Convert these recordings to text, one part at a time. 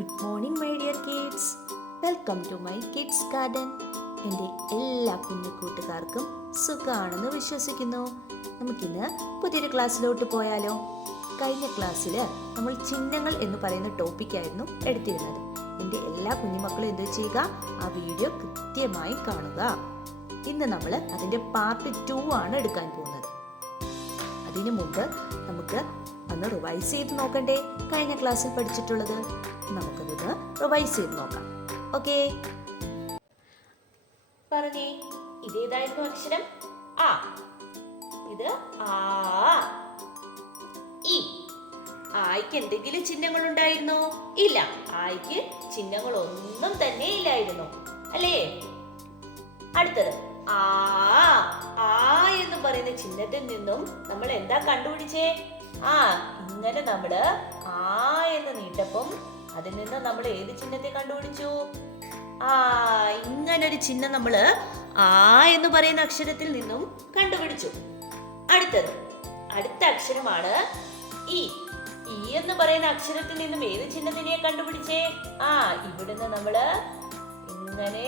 Good morning my dear kids. Welcome to my kids garden. എൻ്റെ എല്ലാ കുഞ്ഞു കൂട്ടുകാർക്കും സുഖമാണെന്ന് വിശ്വസിക്കുന്നു. നമുക്കിന്ന് പുതിയൊരു ക്ലാസ്സിലോട്ട് പോയാലോ? കഴിഞ്ഞ ക്ലാസ്സിൽ നമ്മൾ ചിഹ്നങ്ങൾ എന്ന് പറയുന്ന ടോപ്പിക്കായിരുന്നു എടുത്തിരുന്നത്. എൻ്റെ എല്ലാ കുഞ്ഞുമക്കളും എന്ത് ചെയ്യുക? ആ വീഡിയോ കൃത്യമായി കാണുക. ഇന്ന് നമ്മൾ അതിൻ്റെ പാർട്ട് 2 ആണ് എടുക്കാൻ പോകുന്നത്. അതിനു മുമ്പ് നമുക്ക് ഒന്ന് റിവൈസ് ചെയ്ത് നോക്കണ്ടേ കഴിഞ്ഞ ക്ലാസ്സിൽ പഠിച്ചിട്ടുള്ളത്? നമുക്കതൊന്ന് റിവൈസ് ചെയ്ത് നോക്കാം. ഓക്കെ, പറഞ്ഞേ, ഇതേതായിരുന്നു അക്ഷരം? ആ. ഇത് ആ. ഇ. ആയിക്ക് എന്തെങ്കിലും ചിഹ്നങ്ങൾ ഉണ്ടായിരുന്നോ? ഇല്ല, ആയിക്ക് ചിഹ്നങ്ങളൊന്നും തന്നെ ഇല്ലായിരുന്നു, അല്ലേ? അടുത്തത് ആ. ആ എന്ന് പറയുന്ന ചിഹ്നത്തിൽ നിന്നും നമ്മൾ എന്താ കണ്ടുപിടിച്ചേ? ഇങ്ങനെ നമ്മള് ആ എന്ന് നീട്ടപ്പം അതിൽ നിന്ന് നമ്മൾ ഏത് ചിഹ്നത്തെ കണ്ടുപിടിച്ചു? ഇങ്ങനൊരു ചിഹ്നം നമ്മള് ആ എന്ന് പറയുന്ന അക്ഷരത്തിൽ നിന്നും കണ്ടുപിടിച്ചു. അടുത്ത അക്ഷരമാണ് ഇ. ഇ എന്ന് പറയുന്ന അക്ഷരത്തിൽ നിന്നും ഏത് ചിഹ്നത്തിനെ കണ്ടുപിടിച്ചേ? ഇവിടുന്ന് നമ്മള് ഇങ്ങനെ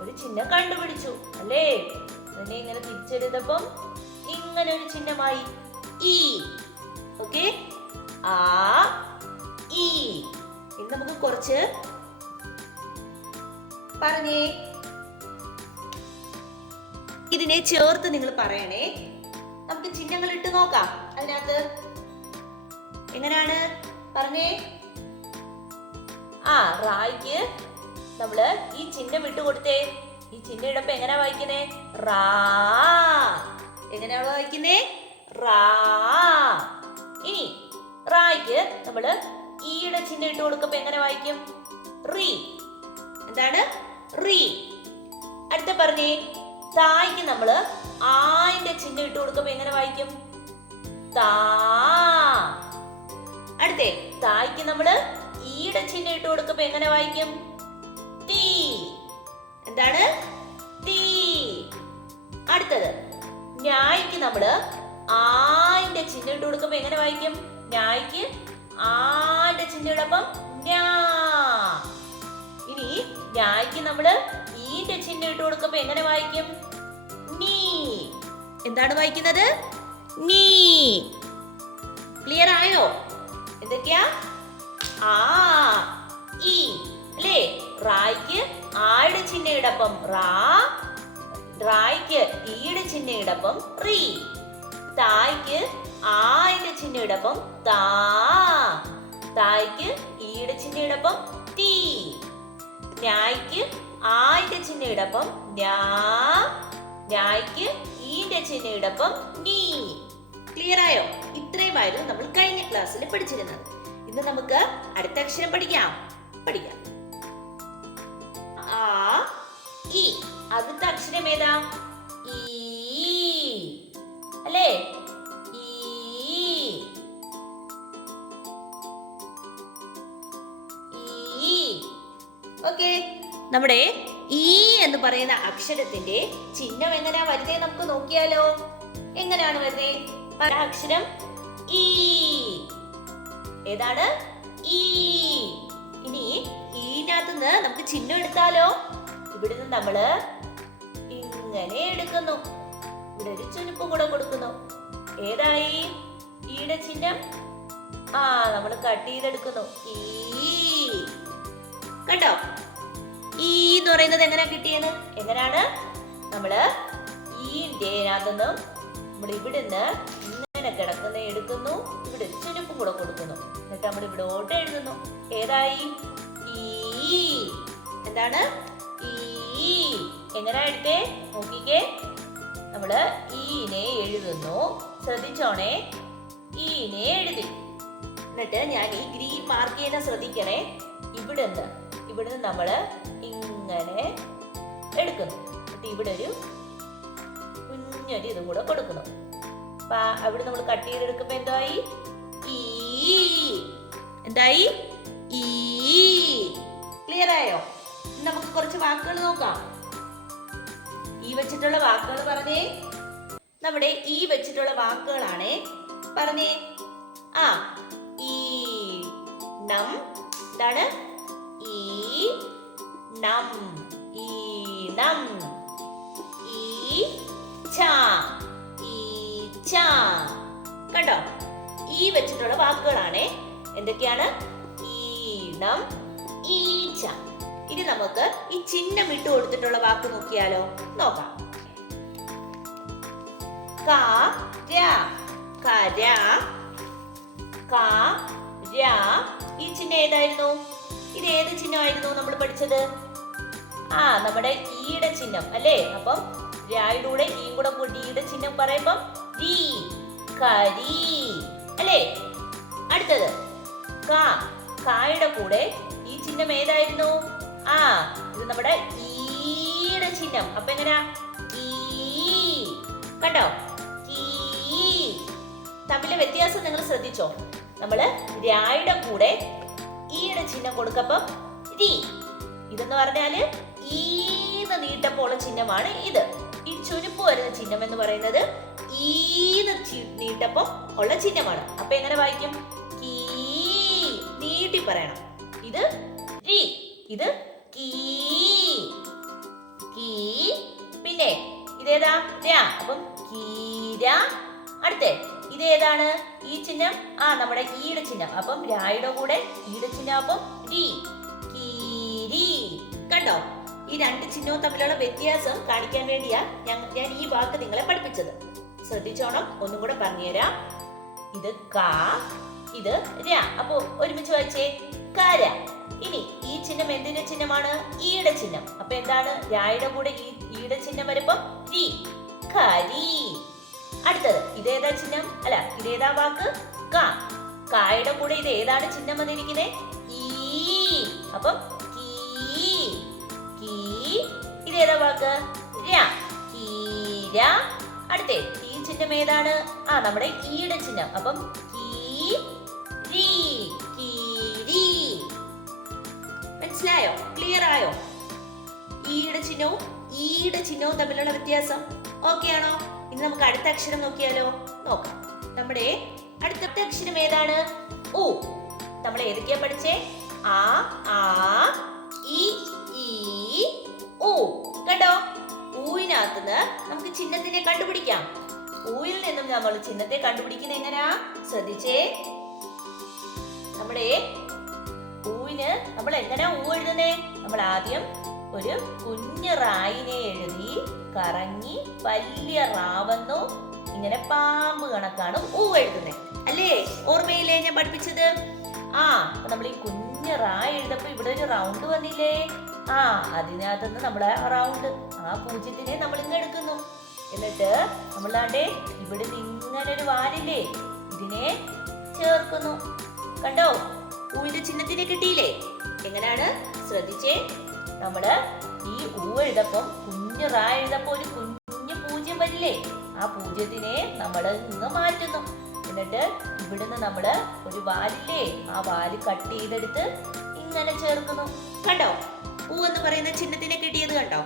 ഒരു ചിഹ്നം കണ്ടുപിടിച്ചു, അല്ലേ? അതിനെ ഇങ്ങനെ തിരിച്ചെഴുതപ്പം ഇങ്ങനെ ഒരു ചിഹ്നമായി ഇ. ഓക്കെ, ആ ഇ. ഇനി നമുക്ക് കുറച്ച് പറഞ്ഞേ, ഇതിനെ ചേർത്ത് നിങ്ങൾ പറയണേ. നമുക്ക് ചിഹ്നങ്ങൾ ഇട്ട് നോക്കാം. അതിനകത്ത് എങ്ങനെയാണ് പറഞ്ഞേ? റായ്ക്ക് നമ്മള് ഈ ചിഹ്നം ഇട്ട് കൊടുത്തേ. ഈ ചിഹ്നം ഇടപ്പോ എങ്ങനെയാ വായിക്കുന്നേ? റാ. എങ്ങനെയാണ് വായിക്കുന്നേ? റാ. ഇനി റായ്ക്ക് നമ്മള് ഈയുടെ ചിഹ്നം ഇട്ട് കൊടുക്കുമ്പോ എങ്ങനെ വായിക്കും? റീ. എന്താണ്? റീ. അടുത്ത പറഞ്ഞേ, തായ്ക്ക് നമ്മള് ആയിന്റെ ചിഹ്നം ഇട്ട് കൊടുക്കുമ്പോ എങ്ങനെ വായിക്കും? താ. അടുത്തേ, തായ്ക്ക് നമ്മള് ഈയുടെ ചിഹ്നം ഇട്ട് കൊടുക്കുമ്പോ എങ്ങനെ വായിക്കും? തീ. എന്താണ്? തീ. അടുത്തത് ഞായ്ക്ക് നമ്മള് ആയിന്റെ ചിഹ്നം ഇട്ട് കൊടുക്കുമ്പോ എങ്ങനെ വായിക്കും? ഞായ്ക്ക് ആന്റെ ചിഹ്നം ഇടപ്പം ഞാ. ഇനി ഞായ്ക്ക് നമ്മള് ഈന്റെ ചിഹ്നം ഇട്ട് കൊടുക്കുമ്പോ എങ്ങനെ വായിക്കും? നീ. എന്താണ് വായിക്കുന്നത്? നീ. ക്ലിയർ ആയോ? എന്തൊക്കെയാ? ആ ഇ, അല്ലേ? റായ്ക്ക് ആയുടെ ചിഹ്നം ഇടപ്പം റാ. റായ്ക്ക് ഈയുടെ ചിഹ്നം ഇടപ്പം റീ. തായ്ക്ക് ആയുടെ ചിഹ്നം ഇടപ്പം താ. തായ്ക്ക് ഈയുടെ ചിഹ്നം ഇടപ്പം തീ. ഞായ്ക്ക് ആയുടെ ചിഹ്നം ഇടപ്പം ഞാ. ഞായ്ക്ക് ഈന്റെ ചിഹ്നം ഇടപ്പം നീ. ക്ലിയർ ആയോ? ഇത്രയുമായിരുന്നു നമ്മൾ കഴിഞ്ഞ ക്ലാസ്സിൽ പഠിച്ചിരുന്നത്. ഇന്ന് നമുക്ക് അടുത്ത അക്ഷരം പഠിക്കാം. ആ ഇ. അടുത്ത അക്ഷരം ഏതാ? ഈ, അല്ലേ? ഓക്കെ, നമ്മുടെ ഈ എന്ന് പറയുന്ന അക്ഷരത്തിന്റെ ചിഹ്നം എങ്ങനെയാ വരുന്നേ? നമുക്ക് നോക്കിയാലോ. എങ്ങനെയാണ് വരുന്നേ? അക്ഷരം ഈ. ഏതാണ്? ഈ. ഇനി ഈനകത്ത് നിന്ന് നമുക്ക് ചിഹ്നം എടുത്താലോ. ഇവിടുന്ന് നമ്മള് ഇങ്ങനെ എടുക്കുന്നു. ഇവിടെ ഒരു ചുരുപ്പും കൂടെ കൊടുക്കുന്നു. ഏതായി ഈയുടെ ചിഹ്നം? നമ്മൾ കട്ട് ചെയ്തെടുക്കുന്നു. ഈ. കണ്ടോ? ഈ എന്ന് പറയുന്നത് എങ്ങനെയാ കിട്ടിയത്? എങ്ങനെയാണ്? നമ്മള് ഈന്റെനകത്തുനിന്ന് നമ്മൾ ഇവിടുന്ന് ഇങ്ങനെ കിടക്കുന്ന എടുക്കുന്നു. ഇവിടെ ഒരു ചുരുപ്പും കൂടെ കൊടുക്കുന്നു. എന്നിട്ട് നമ്മൾ ഇവിടോട്ട് എഴുതുന്നു. ഏതായി? ഈ. എന്താണ്? ഈ. എങ്ങനെയാ എടുത്തേ? നോക്കിക്കേ. നമ്മള് ഈനെ എഴുതുന്നു. ശ്രദ്ധിച്ചോണേ. ഈനെ എഴുതി. എന്നിട്ട് ഞാൻ ഈ ഗ്രീൻ മാർക്ക് ചെയ്യുന്ന ശ്രദ്ധിക്കണേ. ഇവിടുന്ന് നമ്മള് ഇങ്ങനെ എടുക്കുന്നു. എന്നിട്ട് ഇവിടെ ഒരു കുഞ്ഞൊരു ഇതും കൂടെ കൊടുക്കുന്നു. അപ്പൊ അവിടെ നമ്മൾ കട്ട് ചെയ്തെടുക്കുമ്പോ എന്തായി? ഈ. എന്തായി? ഈ. ക്ലിയർ ആയോ? നമുക്ക് കുറച്ച് വാക്കുകൾ നോക്കാം. ഈ വെച്ചിട്ടുള്ള വാക്കുകൾ പറഞ്ഞേ. നമ്മുടെ ഈ വെച്ചിട്ടുള്ള വാക്കുകളാണേ. പറഞ്ഞേ. ഈ ണം എന്താണ്? ഈണം, ഈണം. ഈച്ച, ഈച്ച. കണ്ടോ? ഈ വെച്ചിട്ടുള്ള വാക്കുകളാണ്. എന്തൊക്കെയാണ്? ഈണം, ഈച്ച. ഇനി നമുക്ക് ഈ ചിഹ്നം ഇട്ട് കൊടുത്തിട്ടുള്ള വാക്ക് നോക്കിയാലോ? നോക്കാം. കര, കര, കര. ഈ ചിഹ്നം ഏതായിരുന്നു? ഇത് ഏത് ചിഹ്നമായിരുന്നു നമ്മൾ പഠിച്ചത്? നമ്മുടെ ഈയുടെ ചിഹ്നം അല്ലേ? അപ്പം രായുടെ ഈയും കൂടെ ഈയുടെ ചിഹ്നം പറയുമ്പം രീ, കരി അല്ലേ? അടുത്തത് കായുടെ കൂടെ ഈ ചിഹ്നം ഏതായിരുന്നു? ഇത് നമ്മുടെ ഈയുടെ ചിഹ്നം. അപ്പൊ എങ്ങനെയാ? ഈ. കണ്ടോ? ഈ. തമ്മിലെ വ്യത്യാസം നിങ്ങൾ ശ്രദ്ധിച്ചോ? നമ്മള് രായുടെ കൂടെ ഈയുടെ ചിഹ്നം കൊടുക്കപ്പം രീ. ഇതെന്ന് പറഞ്ഞാല് ഈന്ന് നീട്ടപ്പോള്ള ചിഹ്നമാണ് ഇത്. ഈ ചുരുപ്പ് വരുന്ന ചിഹ്നം എന്ന് പറയുന്നത് ഈന്ന് നീട്ടപ്പം ഉള്ള ചിഹ്നമാണ്. അപ്പൊ എങ്ങനെ വായിക്കും? കീ. നീട്ടി പറയണം. ഇത് രീ, ഇത് കീ, കീ. പിന്നെ ഇതേതാ? രാ. അപ്പം കീര. അടുത്ത ഇതേതാണ്? ഈ ചിഹ്നം നമ്മുടെ ഈയുടെ ചിഹ്നം. അപ്പം രായുടെ കൂടെ ഈയുടെ ചിഹ്നം. അപ്പം രീ, കീരി. കണ്ടോ? ഈ രണ്ട് ചിഹ്നവും തമ്മിലുള്ള വ്യത്യാസം കാണിക്കാൻ വേണ്ടിയാ ഞാൻ ഈ വാക്ക് നിങ്ങളെ പഠിപ്പിച്ചത്. ശ്രദ്ധിച്ചോണം. ഒന്നും കൂടെ പറഞ്ഞുതരാം. ഇത് ക, ഇത് രാ. അപ്പൊ ഒരുമിച്ച് വായിച്ചേ. കര. ഇനി ഈ ചിഹ്നം എന്തിന്റെ ചിഹ്നമാണ്? ഈയുടെ ചിഹ്നം. അപ്പൊ എന്താണ്? രായുടെ കൂടെ ഈയുടെ ചിഹ്നം വരുമ്പം രീ, കരി. അടുത്തത് ഇതേതാ ചിഹ്നം? അല്ല, ഇതേതാ വാക്ക്? കായുടെ കൂടെ ഇത് ഏതാണ് ചിഹ്നം വന്നിരിക്കുന്നത്? ഈ. അപ്പം കീ, കീ. ഇതേതാ വാക്ക്? രാ, കീര. അടുത്തേ ഈ ചിഹ്നം ഏതാണ്? നമ്മുടെ ഈയുടെ ചിഹ്നം. അപ്പം കീ, രീ, കീരി. മനസ്സിലായോ? ക്ലിയർ ആയോ? ഈയുടെ ചിഹ്നവും ഈയുടെ ചിഹ്നവും തമ്മിലുള്ള വ്യത്യാസം ഓക്കെ ആണോ? ഇനി നമുക്ക് അടുത്ത അക്ഷരം നോക്കിയാലോ? നോക്കാം. നമ്മുടെ അടുത്ത അക്ഷരം ഏതാണ്? ഉ. നമ്മൾ ഏതൊക്കെയാ പഠിച്ചേ? ഇ, ഈ, ഉ. കണ്ടോ? ഊവിനകത്തുനിന്ന് നമുക്ക് ചിഹ്നത്തിനെ കണ്ടുപിടിക്കാം. ഊയിൽ നിന്നും നമ്മൾ ചിഹ്നത്തെ കണ്ടുപിടിക്കുന്നത് എങ്ങനെയാ? ശ്രദ്ധിച്ചേ. നമ്മുടെ ഊവിന് നമ്മൾ എങ്ങനെയാ ഊ എഴുതുന്നേ? നമ്മൾ ആദ്യം ഒരു കുഞ്ഞു റായിനെ എഴുതി കറങ്ങി വലിയ റാവെന്നോ ഇങ്ങനെ പാമ്പ് കണക്കാണ് ഊ എഴുതുന്നത് അല്ലേ? ഓർമ്മയില്ലേ ഞാൻ പഠിപ്പിച്ചത്? അപ്പൊ നമ്മൾ ഈ കുഞ്ഞു റാ എഴുതപ്പോ ഇവിടെ ഒരു റൗണ്ട് വന്നില്ലേ? അതിനകത്തുനിന്ന് നമ്മൾ ആ റൗണ്ട് പൂജ്യത്തിനെ നമ്മൾ ഇങ്ങ് എടുക്കുന്നു. എന്നിട്ട് നമ്മളാണ്ടേ ഇവിടെ ഇങ്ങനെ ഒരു വാലില്ലേ? ഇതിനെ ചേർക്കുന്നു. കണ്ടോ? ഊവിന്റെ ചിഹ്നത്തിനെ കിട്ടിയില്ലേ? എങ്ങനെയാണ്? ശ്രദ്ധിച്ചേ. നമ്മള് ഈ ഊ എഴുതപ്പം കുഞ്ഞു റാ എഴുതപ്പോ ഒരു കുഞ്ഞു പൂജ്യം വരില്ലേ? ആ പൂജ്യത്തിനെ നമ്മൾ ഇങ്ങ് മാറ്റുന്നു. എന്നിട്ട് ഇവിടുന്ന് നമ്മള് ഒരു വാലില്ലേ? ആ വാല് കട്ട് ചെയ്തെടുത്ത് ഇങ്ങനെ ചേർക്കുന്നു. കണ്ടോ? ഊ എന്ന് പറയുന്ന ചിഹ്നത്തിനെ കിട്ടിയത് കണ്ടോ?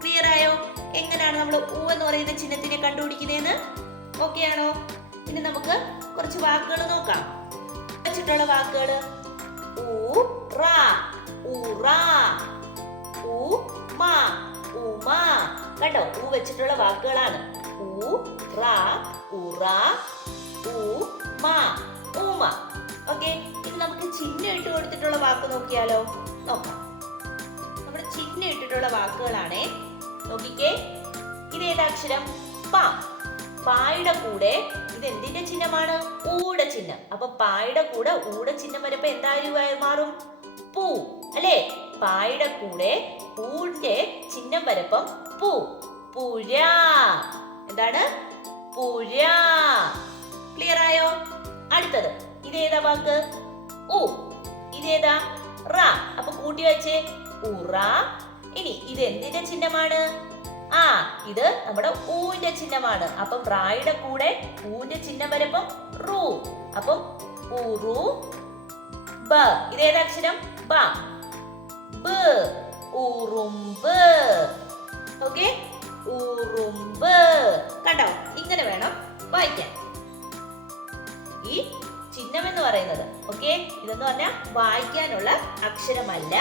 ക്ലിയർ ആയോ? എങ്ങനെയാണ് നമ്മൾ ഊ എന്ന് പറയുന്ന ചിഹ്നത്തിനെ കണ്ടുപിടിക്കുന്നതെന്ന്? ഓക്കെ ആണോ? ഇനി നമുക്ക് കുറച്ച് വാക്കുകൾ നോക്കാം. വെച്ചിട്ടുള്ള വാക്കുകള് ഉറ, ഉറ, ഉമ, ഉമ. കണ്ടോ? ഊ വെച്ചിട്ടുള്ള വാക്കുകളാണ്. ഉറ, ഉറ, ഉമ, ഉമ. ഓക്കെ. ഇനി നമുക്ക് ചിഹ്നം ഇട്ട് കൊടുത്തിട്ടുള്ള വാക്ക് നോക്കിയാലോ? നോക്കാം. നമ്മുടെ ചിഹ്നം ഇട്ടിട്ടുള്ള വാക്കുകളാണേ. നോക്കിക്കേ. ഇതേതാ അക്ഷരം? പ. പായുടെ കൂടെ ഇത് എന്തിന്റെ ചിഹ്നമാണ്? ഊടെ ചിഹ്നം. അപ്പൊ പായുടെ കൂടെ ഊടെ ചിഹ്നം വരുമ്പോ എന്തായി മാറും? പൂ അല്ലേ? പായുടെ കൂടെ ഊന്റെ ചിഹ്നം വരുമ്പം പൂ. പുഴ. എന്താണ്? പുഴ. ക്ലിയർ ആയോ? അടുത്തത് ഇതേതാ വാക്ക്? ഉ. ഇതേതാ? റ. അപ്പൊ കൂട്ടി വെച്ചേ. ഉറ. ഇനി ഇത് എന്തിന്റെ ചിഹ്നമാണ്? ഇത് നമ്മുടെ ഊന്റെ ചിഹ്നമാണ്. അപ്പം റായുടെ കൂടെ ഊന്റെ ചിഹ്നം വരുമ്പം റൂ. അപ്പം ഉറു. ബ. ഇതേതാ അക്ഷരം? ബ. ബ. ഉറുമ്പ്. ഓക്കെ. ഉറുമ്പ്. കണ്ടോ? ഇങ്ങനെ വേണം വായിക്കാൻ. ഈ ചിഹ്നം എന്ന് പറയുന്നത് ഓക്കെ, ഇതെന്ന് പറഞ്ഞാൽ വായിക്കാനുള്ള അക്ഷരമല്ല.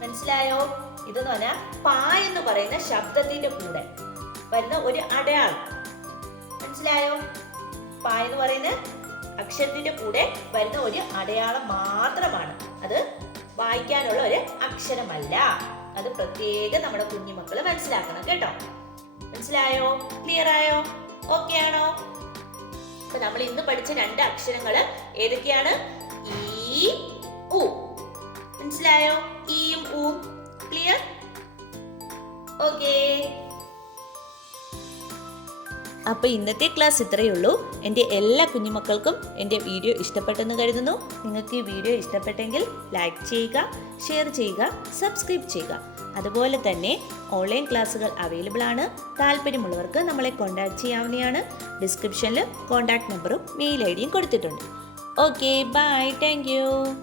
മനസ്സിലായോ? ഇതെന്ന് പറഞ്ഞാൽ പാ എന്ന് പറയുന്ന ശബ്ദത്തിന്റെ കൂടെ വരുന്ന ഒരു അടയാളം. മനസ്സിലായോ? പാ എന്ന് പറയുന്ന അക്ഷരത്തിന്റെ കൂടെ വരുന്ന ഒരു അടയാളം മാത്രമാണ്. അത് വായിക്കാനുള്ള ഒരു അക്ഷരമല്ല. അത് പ്രത്യേകം നമ്മുടെ കുഞ്ഞുമക്കള് മനസ്സിലാക്കണം കേട്ടോ. മനസ്സിലായോ? ക്ലിയർ ആയോ? ഓക്കെ ആണോ? അപ്പൊ നമ്മൾ ഇന്ന് പഠിച്ച 2 അക്ഷരങ്ങള് ഏതൊക്കെയാണ്? ഈ, ഉ. മനസ്സിലായോ? ഈയും ഊം. ക്ലിയർ? ഓക്കേ. അപ്പോൾ ഇന്നത്തെ ക്ലാസ് ഇത്രയേ ഉള്ളൂ. എൻ്റെ എല്ലാ കുഞ്ഞുമക്കൾക്കും എൻ്റെ വീഡിയോ ഇഷ്ടപ്പെട്ടെന്ന് കരുതുന്നു. നിങ്ങൾക്ക് ഈ വീഡിയോ ഇഷ്ടപ്പെട്ടെങ്കിൽ ലൈക്ക് ചെയ്യുക, ഷെയർ ചെയ്യുക, സബ്സ്ക്രൈബ് ചെയ്യുക. അതുപോലെ തന്നെ ഓൺലൈൻ ക്ലാസ്സുകൾ അവൈലബിൾ ആണ്. താല്പര്യമുള്ളവർക്ക് നമ്മളെ കോൺടാക്ട് ചെയ്യാവുന്നതാണ്. ഡിസ്ക്രിപ്ഷനിൽ കോൺടാക്ട് നമ്പറും മെയിൽ ഐ ഡിയും കൊടുത്തിട്ടുണ്ട്. Okay, bye, thank U.